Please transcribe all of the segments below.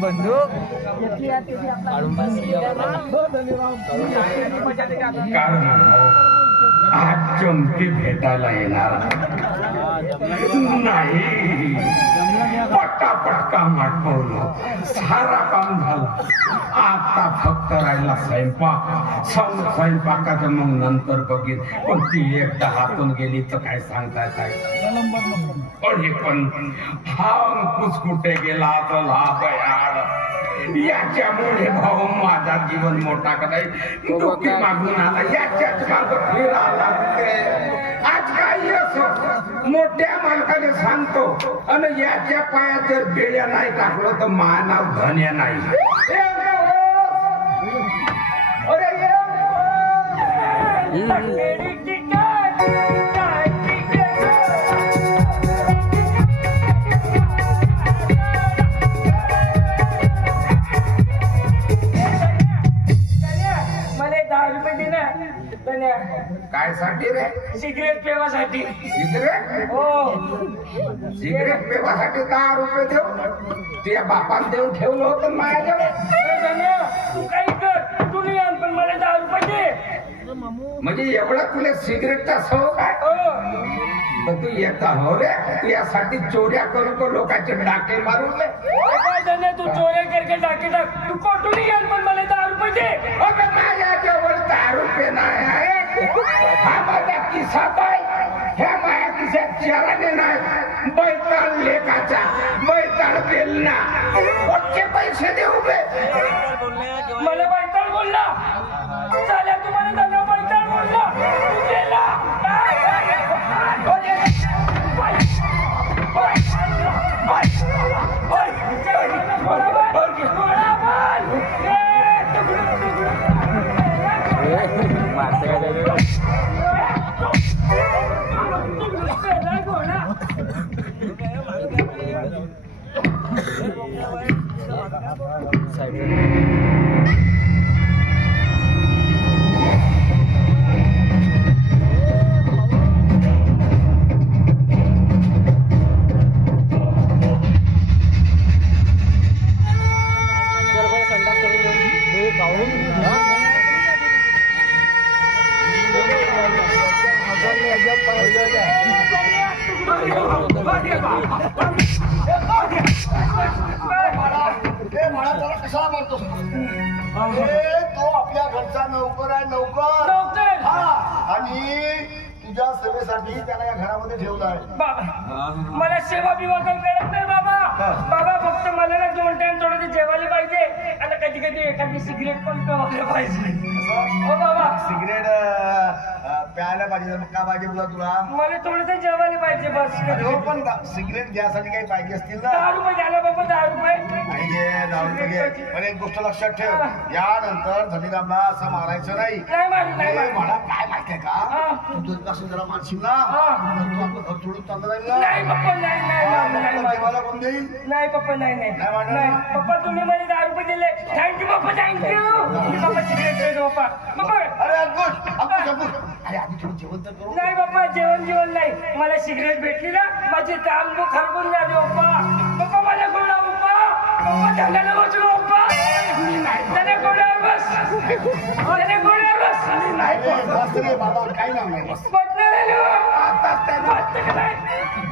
बंधू आज चमकी भेटायला येणार नाही. पटापट काम आटपवलं, सारा काम झालं. आता फक्त राहिला स्वयंपाक. स्वयंपाकाचं मग नंतर बघीन. पण ती एकदा हातून गेली तर काय सांगता पण हा अंकुश कुठे गेला तर लाभ याच्यामुळे भाऊ माझा जीवन मोठा करायला दुःखी मागून आला. याच्याच मागं फिरायला आज काही असो मोठ्या मालकाने सांगतो आणि याच्या पायात जर बेड्या नाही टाकलं तर मानाव धन्य नाही. काय साठी रे? सिगरेट पेवासाठी. सिगरेट? हो. सिगरेट पेवासाठी 10 रुपये देऊ? त्या बापान देऊन ठेवलं होतं माझ्याजवळ. तू काही कर, तू नाही आण, पण मला 10 रुपये दे. म्हणजे एवढा तुला सिगरेटचा शौक आहे? तर तू येता हो रे, तू यासाठी चोऱ्या करू लोकांचे डाके मारून दे. तू चोऱ्या करके डाके टाक, तू कोठून आण, पण मला 10 रुपये दे. माझ्याजवळ 10 रुपये नाही आहे. हा माझा किस्सात आहे. ह्या माझ्या खिशात चराने नाही. बैताळ लेखाचा, बैताळ बेलना. कोणते पैसे देऊ बे? मला बैताळ बोलला. चाल्या तुम्हाला त्यांना बैताळ बोलला. तू गेला. कसा मारतो? तो आपल्या घरचा नोकर आहे. नोकर. आणि तुझ्या सेवेसाठी त्याला या घरामध्ये ठेवलं आहे. बाबा मला सेवा बिवा काही मिळत नाही बाबा. बाबा फक्त मला ना 2 टाइम थोडं जेवायला पाहिजे. आता कधी कधी एखादी सिगरेट पण प्यायला पाहिजे. हो बाबा. सिगरेट प्यायला पाहिजे. मग का पाहिजे तुला? मला थोडं जेवायला पाहिजे बस. हो पण सिगरेट घ्यायसाठी काही पाहिजे असतील ना? 10 रुपये द्यायला बाबा. 10 रुपये. पण एक गोष्ट लक्षात ठेव, यानंतर धनीरामला असं मारायचं नाही. मला काय माहितीये का, तू असं जरा मारशील ना तू आपलं घर सोडून चाललं जाईल ना. नाही पप्पा. नाही जेवायला कोण देईल? नाही पप्पा. नाही पप्पा. तुम्ही मला 10 रुपये दिले. थँक्यू पप्पा. थँक्यू पप्पा. सिगरेट पप्पा. अरे अंकुश अरे आधी थोडं जेवण तर करू. नाही बाप्पा. जेवण नाही. मला सिगरेट भेटली ना माझे काम खरपून झाले पप्पा. मला गोळा पप्पा. धंद्याला बसलो पप्पा. त्याने गोळ्यावर बस. त्याने गोळ्यावर बस. बस रे बाबा. काही नाव नाही. बस बसणार आहे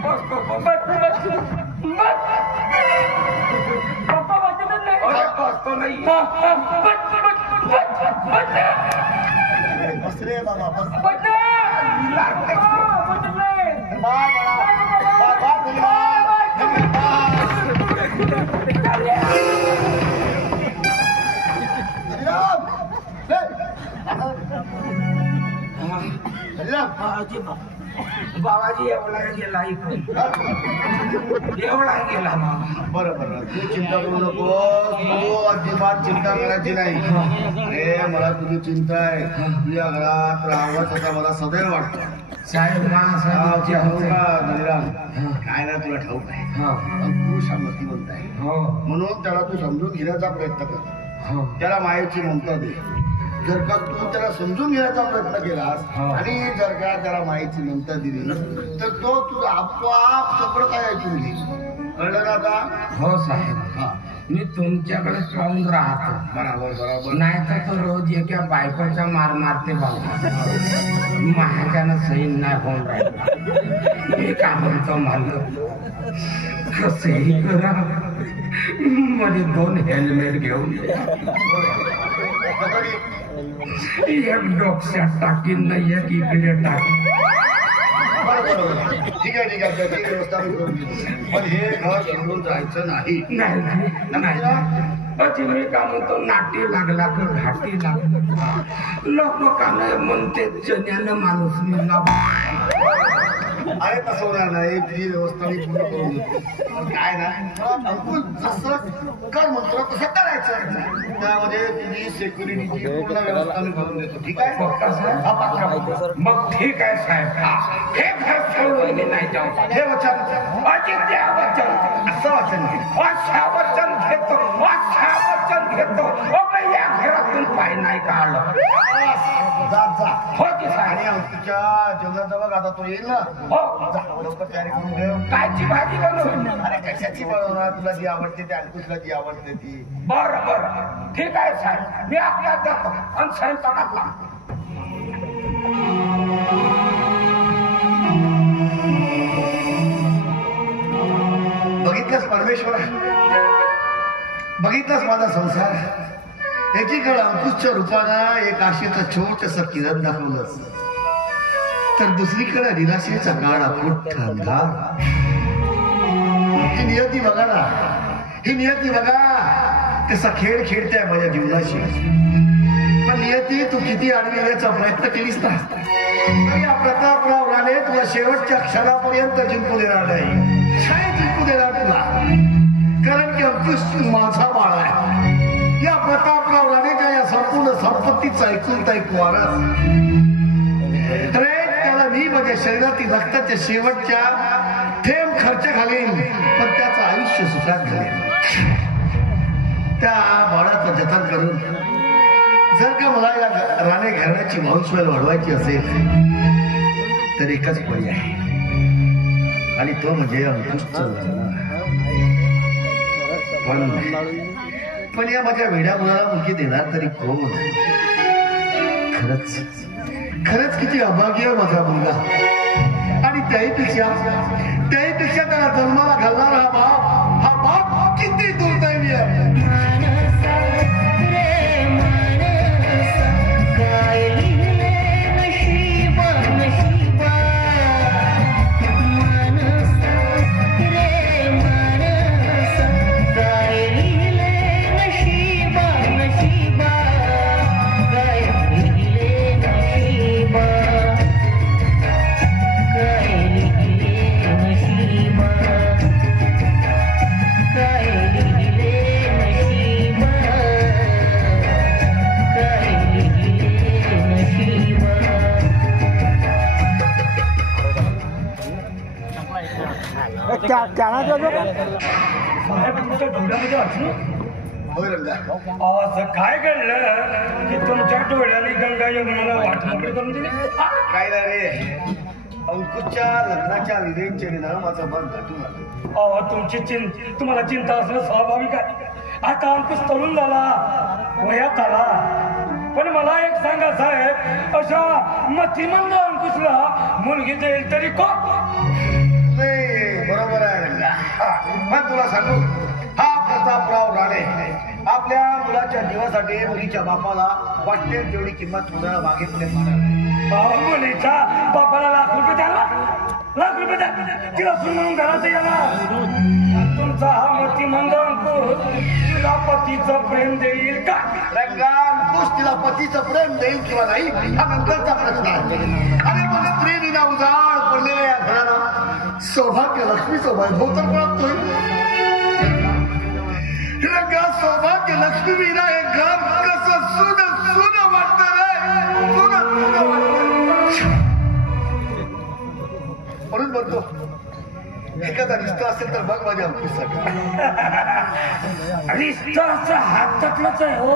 पप्पा. बसतच नाही. बस रे बाबा. बस बाबाजी एवढा गेला एवढा गेला बाबा. बरं तू चिंता करू नको. तू अजिबात चिंता करायची नाही. अरे मला तुझी चिंता आहे. तुझ्या घरात राहावं मला सदैव वाटतं. साहेब धनीराम काय ना तुला ठाऊक आहे. अंकुश हा मतिमंत आहे. म्हणून त्याला तू समजून घेण्याचा प्रयत्न कर. त्याला मायेची ममता दे. जर का तू त्याला समजून घेण्याचा प्रयत्न केलास आणि जर का त्याला माहिती नंतर दिली तर तो तुझं आपोआप सगळं काय ऐकून घे. कळलं ना आता? हो साहेब, मी तुमच्याकडे पाहून राहतो. बरोबर बरोबर. नाही तर तो रोज एका बायकोचा मार मारते भाऊ. माझ्यानं सैन नाही होऊन राहिला. मी काय म्हणतो मालक, कसंही करा मध्ये 2 हेल्मेट घेऊन एक डोक्यात टाकीन नाही, एक इकडे टाकीन. ठीक आहे ठीक आहे, त्याची व्यवस्था मी करून देतो. पण हे घर सोडून जायचं नाही. मी का म्हणतो, नाटी लागला का घाटी लागला, लोक का नाही म्हणते चण्यानं माणूस मिळला. अरे तसं होणार नाही, तुझी व्यवस्था मी पूर्ण करून देतो. पण काय ना, अंकुश जसं कर म्हणतो तसं करायचं. त्यामध्ये तुझी सेक्युरिटीची पूर्ण व्यवस्था मी करून देतो. ठीक आहे? मग ठीक आहे साहेब, हे घर सोडून मी नाही जाऊ. हे वचन अजित्य वचन, असं वचन घे. अशा वचन घेतो, अशा वचन घेतो. या घरातून पाय नाही काढलं. जात जा. हो की साहेब? आणि अंकुशच्या जेवणाचा बघ आता तो येईल ना, हो. जा लवकर तयारी करून ठेव. कायची भाजी बनवून? अरे कशाची बनवणार, तुला जी आवडते ते, अंकुशला जी आवडते ती. बरं बरं, ठीक आहे साहेब, मी आपल्या जातो आणि स्वयंपाकातला. बघितलंस परमेश्वर, बघितलंस माझा संसार. एकीकडे अंकुशच्या रूपानं एक आशेचं छोटंसं किरण दाखवलंस, तर दुसरीकडे निराशेचा काळा मोठा अंधार. ही नियती बघा ना, ही नियती बघा कसा खेळ खेळते माझ्या जीवनाशी. पण नियती, तू किती आडवी येण्याचा प्रयत्न केलीस ना, तरी या प्रतापराव राणे तुला शेवटच्या क्षणापर्यंत जिंकू देणार नाही. शाळेत जिंकू देणार तुला, कारण की अंकुश माझा बाळ आहे. या प्रतापराव राणेच्या या संपूर्ण संपत्तीचा ऐकून वारस. अरे त्याला मी माझ्या शरीरातील रक्ताच्या शेवटच्या थेंब खर्च घालेन, पण त्याचं आयुष्य सुखात घालेन. त्या बाळाचं जतन करून जर का मला या राणे घराण्याची वंशवेल वाढवायची असेल तर एकच पर्याय आहे, आणि तो म्हणजे अंकुशचं लग्न. पण या माझ्या वेड्या मुलाला मुलगी देणार तरी कोण? खरंच खरंच किती अभाग्य माझा मुलगा. आणि त्याहीपेक्षा त्याला जन्माला घालणारा हा बाप किती दुर्दैवी आहे. असं काय घडलं की तुमच्या डोळ्याने गंगा यमुनाला वाट मोकळी करून दिली? काय ना रे, अंकुशच्या लग्नाच्या विवेचनेनं माझं मन घटून आलं. तुम्हाला चिंता असणं स्वाभाविक आहे. आता अंकुश तरुण झाला, वयात आला. पण मला एक सांगा साहेब, अशा मतिमंद अंकुशला मुलगी देईल तरी कोण? नाही, बरोबर आहे रंगा. पण तुला सांगू, हा प्रतापराव राणे आपल्या मुलाच्या जीवासाठी मुलीच्या बापाला वाटते तेवढी किंमत मुलाला मागे पुढे मारणार. मुलीच्या बापाला ₹1,00,000 द्याला, ₹1,00,000 द्या, तिला सून म्हणून घरात येणार. तुमचा हा मतिमंद अंकुश तिला पतीचं प्रेम देईल का? रंगा, अंकुश तिला पतीचं प्रेम देईल किंवा नाही हा नंतरचा प्रश्न आहे. अरे पण स्त्री विना उजाड पडलेल्या या घराला सौभाग्य लक्ष्मीचं वैभव तर प्राप्त. रंगा, सौभाग्य लक्ष्मी विना हे घर कसं सुन वाटत रे, म्हणून म्हणतो एखादा रिश्ता असेल तर बघ माझ्या अंकुशसाठी. रिश्ता हातातलंच आहे हो.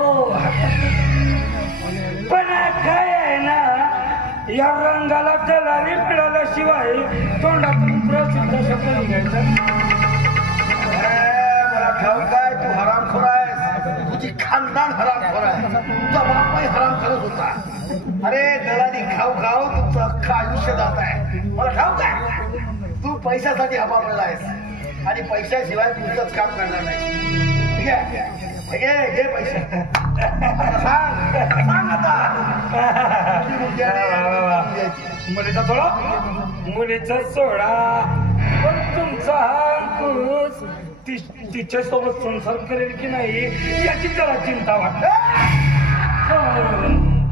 काय आहे ना, या रंगाला तलारी मिळाल्याशिवाय तोंडातून प्रसिद्ध शब्द निघायचा. मला ठाऊक आहे तू हरामखोर आहेस, तुझी खानदान हरामखोर आहे, तुझा बापही हरामखोरच होता. अरे दलाली खाऊ खाऊ तुमचं अख्खं आयुष्य जात आहे. मला ठाऊक आहे तू पैशासाठी हवापडला आहेस आणि पैशाशिवाय तुझंच काम करणार नाही. ठीक आहे, घे पैसे. सांग आता मुलीचा सोडा, मुलीचा सोडा, पण तुमचा अंकुश तिच्या सोबत संसार करेल की नाही याची जरा चिंता वाटते.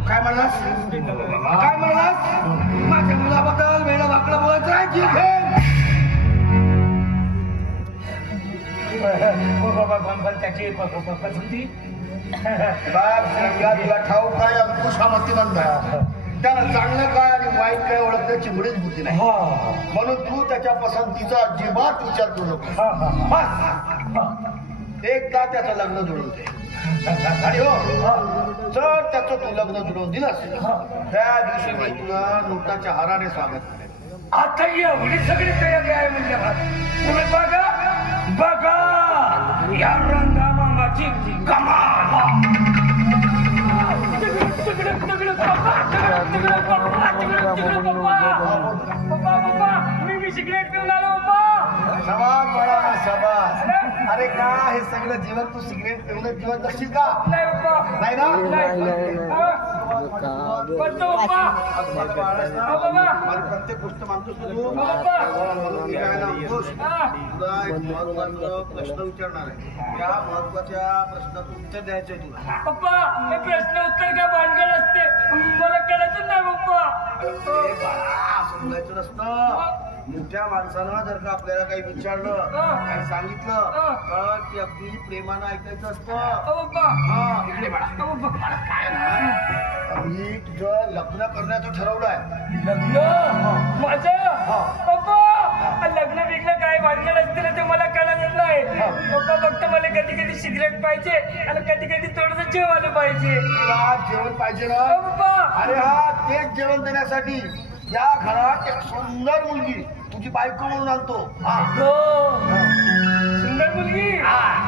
काय म्हणलास? काय म्हणलास? माझ्या मुलाबद्दल वेळा वाकडं बोलायचं आहे की बाबा त्याची पसंती तुला ठाऊक काय अंकुश हा मतिमंद आहे. त्याला चांगलं काय आणि वाईट काय ओळखण्याची मुळीच बुद्धी नाही. म्हणून तू त्याच्या पसंतीचा अजिबात विचार करू नको. एकदा त्याचं लग्न जुळून दे आणि हो जर त्याचं तू लग्न जुळवून दिलंस त्या दिवशी मी तुला नोटाच्या हाराने स्वागत करेन. आता एवढी सगळी तयारी आहे म्हणजे तुम्ही बघा बघा या रंगा मामाची कमाल. मी सिगरेट पिऊन आलो बाबा. शाबास बाळा शाबास. अरे का हे सगळं जीवन तू सिगरेट पिऊन जीवन जगशील का? नाही बाबा, नाही ना. प्रत्येक गोष्ट मानतोस तू. तुला एक महत्वाचा प्रश्न विचारणार आहे. त्या महत्वाच्या प्रश्नाचं उत्तर द्यायचंय तुला. पप्पा हे प्रश्न उत्तर काय भानगड असते मला कळतच नाही पप्पा. असं बोलायचं नसतं. मोठ्या माणसानं जर का आपल्याला काही विचारलं काही सांगितलं तर ते अगदी प्रेमानं ऐकायचं असतं. इकडे काय ना मी तुझं लग्न करण्याचं ठरवलंय. लग्न माझं पप्पा लग्न बिग्न काय भानगड असते ना ते मला कळतच नाही पप्पा. फक्त मला कधी कधी सिगरेट पाहिजे आणि कधी कधी थोडंसं जेवायला पाहिजे. तुला जेवण पाहिजे ना पप्पा. अरे हा तेच जेवण देण्यासाठी या घरात एक सुंदर मुलगी तुझी बायको म्हणून आणतो. सुंदर मुलगी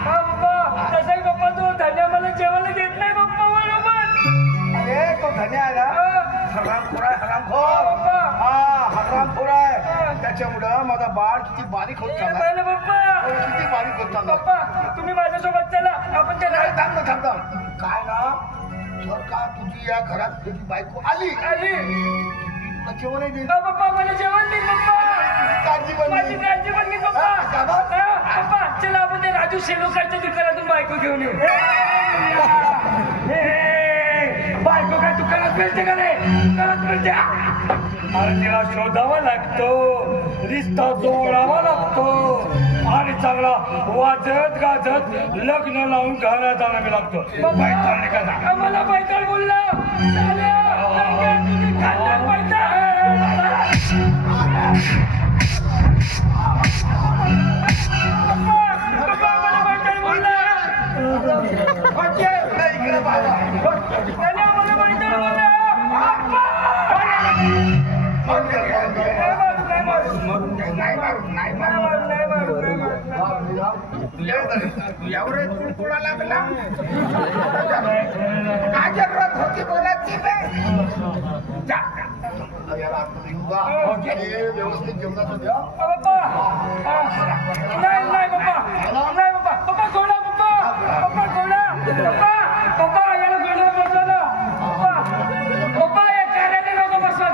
पप्पा. तसाही पप्पा तो धन्या मला जेवायला देत नाही पप्पा बरोबर. अरे तो धन्या आहे ना हरामखोर आहे. हरामखोर आहे. त्याच्यामुळं माझा बाळ किती बारीक होत चालला पप्पा. किती बारीक होत चालला. पप्पा तुम्ही माझ्यासोबत चला आपण त्याला थांब काय ना जर का तुझी या घरात तुझी बायको आली जेवण देईल पप्पा. मला जेवण देईल पप्पा. काळजी माझी काळजी पण घे पप्पा. पप्पा चला आपण ते राजू शेलोकारच्या दुकानातून बायको घेऊन येऊ. बायको काय दुकानात मिळते का रे? दुकानात मिळते. अरे तिला शोधावा लागतो, रिश्ता जोडावा लागतो आणि चांगला वाजत गाजत लग्न लावून घरात आणावे लागतो. मला बैताळ बोलला यावर कुळकुळा लागला. काय जरूरत होती बोलायची व्यवस्थित जेवणाचं द्या. नाही पप्पा. नाही पप्पा. पप्पा गोडा पप्पा. पप्पा गोडा पप्पा. पप्पा याला गोडा बसवलं पप्पा. पप्पा या कार्याने लोक बसवा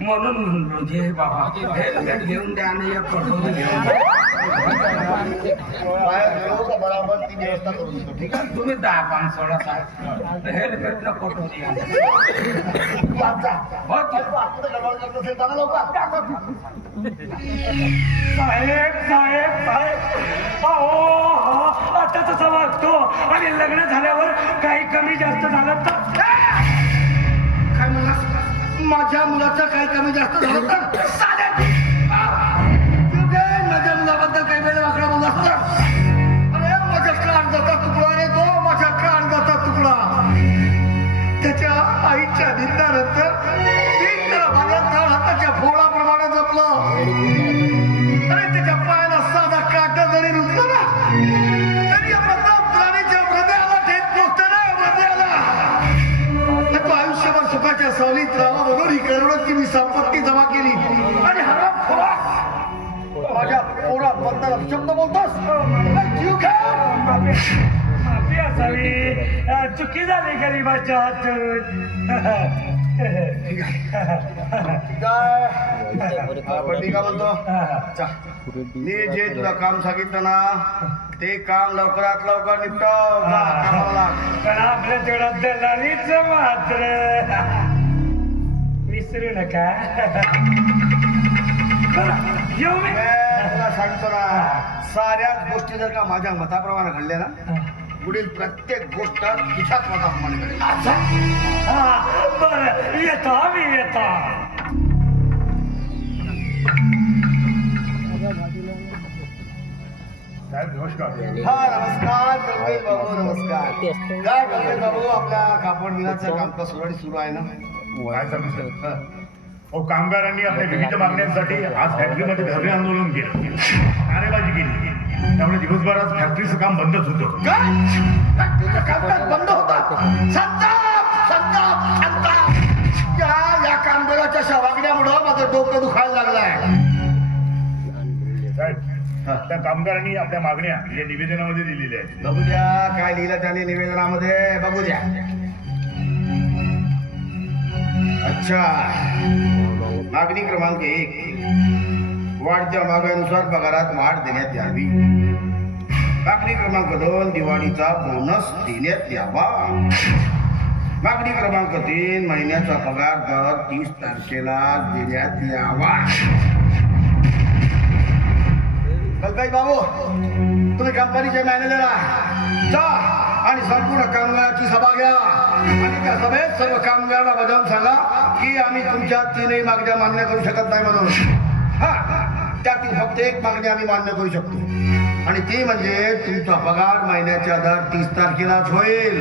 म्हणून म्हणजे बाबा हेल्मेट घेऊन द्या आणि एक कटोरी घेऊन तुला बराबर ती व्यवस्था करून देतो. ठीक आहे, तुम्ही 10 सोडा साहेब हेल्मेटला फोटो द्या. साहेब साहेब साहेब आता तसा वागतो आणि लग्न झाल्यावर काही कमी जास्त झालं तर काय म्हणला? माझ्या मुलाचं काही कमी जास्त झालं तर माझ्या मुलाबद्दल काही वेळ वाकडा बोलला असता. अरे माझ्या काळजाचा तुकडा रे तो, माझ्या काळजाचा तुकडा. त्याच्या आईच्या निंदानंतर त्याच्या फोडाप्रमाणे जपलं. अरे त्याच्या पायाला साधा काटा जरी रुजला ना तरी आपल्या प्राणीच्या हृदयाला ठेच पोचते ना, हृदयाला. तो आयुष्यभर सुखाच्या सावलीत राहा म्हणून ही करोडोची मी संपत्ती जमा केली आणि हराम खोरा माझ्या पोराबद्दल शब्द बोलतोस. जीव घ्या. माफी असावी, चुकी झाली गरीबाच्या हातून. ठीक आहे, आपण ठीक आहे म्हणतो. मी जे तुला काम सांगितलं ना ते काम लवकरात लवकर निपटव. पण आपल्या तेवढा दलालीच मात्र विसरू नका. येऊ मी तुला सांगतो ना, साऱ्याच गोष्टी जर का माझ्या मताप्रमाणे घडल्या ना पुढील प्रत्येक गोष्ट तुझ्याच मताप्रमाणे घडेल. बरं येतो आम्ही येतो. नमस्कार. हा नमस्कार गणेश बाबू. नमस्कार. काय गणेश बाबू, आपल्या कापड मिलाचं कामकाज सुरू आहे ना? काय समजलं? कामगारांनी आपल्या विविध मागण्यांसाठी आज फॅक्टरीमध्ये धरणे आंदोलन केलं, नारेबाजी केली. त्यामुळे दिवसभरात फॅक्टरीचं काम बंदच होतं. फॅक्टरीचं कामकाज बंद होतं. या कामगाराच्या अशा वागण्यामुळं माझं डोकं दुखायला लागलंय. साहेब, त्या कामगारांनी आपल्या मागण्या या निवेदनामध्ये दिलेल्या आहेत. बघू द्या काय लिहिलं त्याने निवेदनामध्ये. बघू द्या. अच्छा, मागणी क्रमांक 1, वाढत्या मागण्यानुसार पगारात वाढ देण्यात यावी. मागणी क्रमांक 2, दिवाळीचा बोनस देण्यात यावा. मागणी क्रमांक 3, महिन्याचा पगार दर 30 तारखेला देण्यात यावा. कल्पेश बाबू, तुम्ही कंपनीच्या मॅनेजरला जा आणि संपूर्ण कामगाराची सभा घ्या आणि त्या सभेत सर्व कामगारांना बजावून सांगा की आम्ही तुमच्या 3ही मागण्या मान्य करू शकत नाही म्हणून. त्यातील फक्त एक मागणी आम्ही मान्य करू शकतो आणि ती म्हणजे तुमचा पगार महिन्याच्या दर 30 तारखेलाच होईल.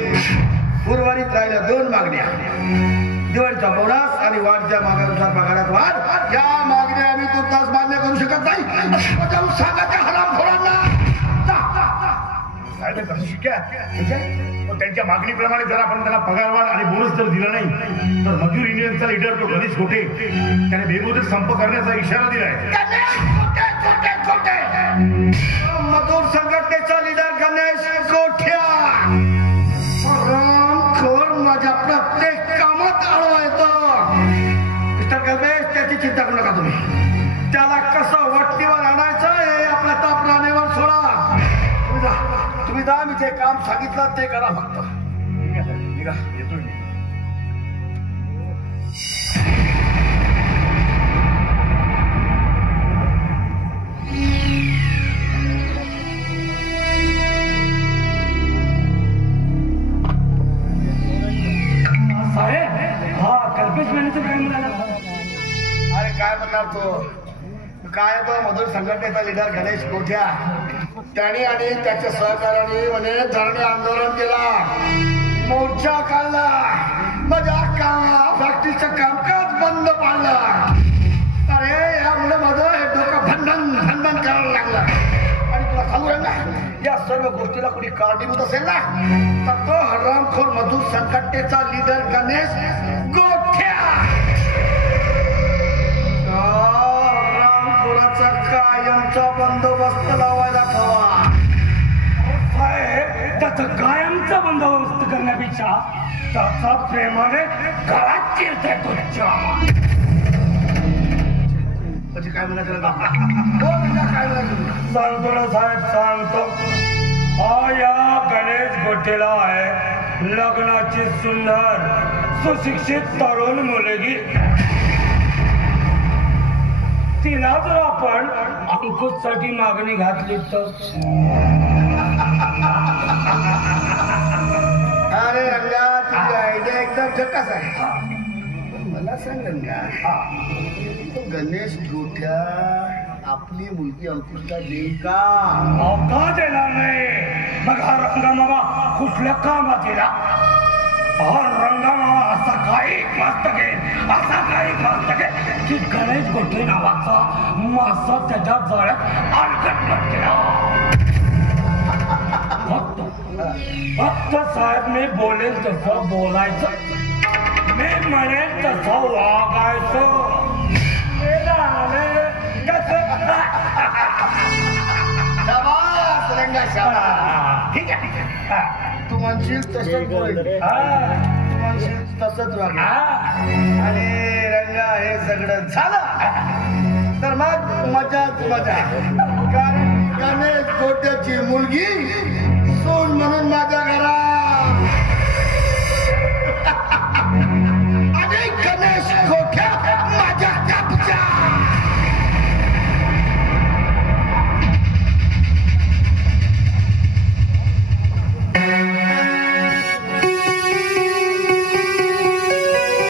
उर्वरित राहिल्या 2 मागण्या, दिवाळीचा बोनस आणि वाढत्या मागण्यानुसार पगारात वाढ, या मागण्या आम्ही तुर्तास मान्य करू शकत नाही. बजावून सांगा त्या हरामखोरांना. त्यांच्या मागणीप्रमाणे जर आपण त्यांना पगारवाढ आणि बोनस जर दिला नाही तर मजूर युनियनचा लीडर तो गणेश कोटे त्याने बेमुदत संप करण्याचा इशारा दिलाय. मजूर संघटनेचा लीडर गणेश कोठ्या माझ्या प्रत्येक कामात आळवा येतो. मिस्टर कल्पेश, त्याची चिंता करू नका तुम्ही. त्याला कसं वट्टीवर आणायचं हे आपल्या तापरानेवर सोडा. तुम्ही जा, मी जे काम सांगितलं ते करा फक्त. निघा, येतोय मी. कल्पेश मॅनेजर काय म्हणाला? अरे काय म्हणणार तो, काय तो मजूर संघटनेचा लीडर गणेश कोठ्या त्याने आणि त्याच्या सहकार्याने म्हणे धरणे आंदोलन केला, मोर्चा काढला, माझ्या फॅक्टरीचं कामकाज बंद पाडलं. अरे यामुळे माझं हे डोकं भंडन करायला लागलं. आणि तुला सांगू ना, या सर्व गोष्टीला कोणी कारणीभूत असेल ना तर तो हरामखोर मजूर संघटनेचा लीडर गणेश कोठ्या. हरामखोराचा कायमचा बंदोबस्त लावायला हवा. त्याचा कायमचा बंदोबस्त करण्यापेक्षा त्याचा प्रेमाने गळात चिरते तुझ्या. काय म्हणायचं काय म्हणायचं सांगतो ना साहेब, सांगतो. रंगाची सुंदर सुशिक्षित तरुण मुलगी, तिला जर आपण अंकुशसाठी मागणी घातली तर? अरे रंगा, तुझी आयडिया एकदम झकास आहे. मला सांग रंगा, तो गणेश गोठ्या आपली मुलगी अंकुशला देईल का? का देणार नाही? मग हा रंगामामा कुठल्या कामात येला? हा रंगामामा असा काही कष्ट घेईल, असा काही कष्ट घेईल की गणेश गोठे नावाचा मासा त्याच्या जळ्यात अडकत केला. फक्त साहेब मी बोलेल तसं बोलायचं, मी म्हणेल तसं वागायचं. शाबास रंगा, शाबास. ठीक आहे, ठीक आहे. तू म्हणशील तसंच बोल, तू म्हणशील तसंच वाग. आणि रंगा, हे सगळं झालं तर मग मजाच मजा. कारण गणेश गोट्याची मुलगी सून म्हणून माझ्या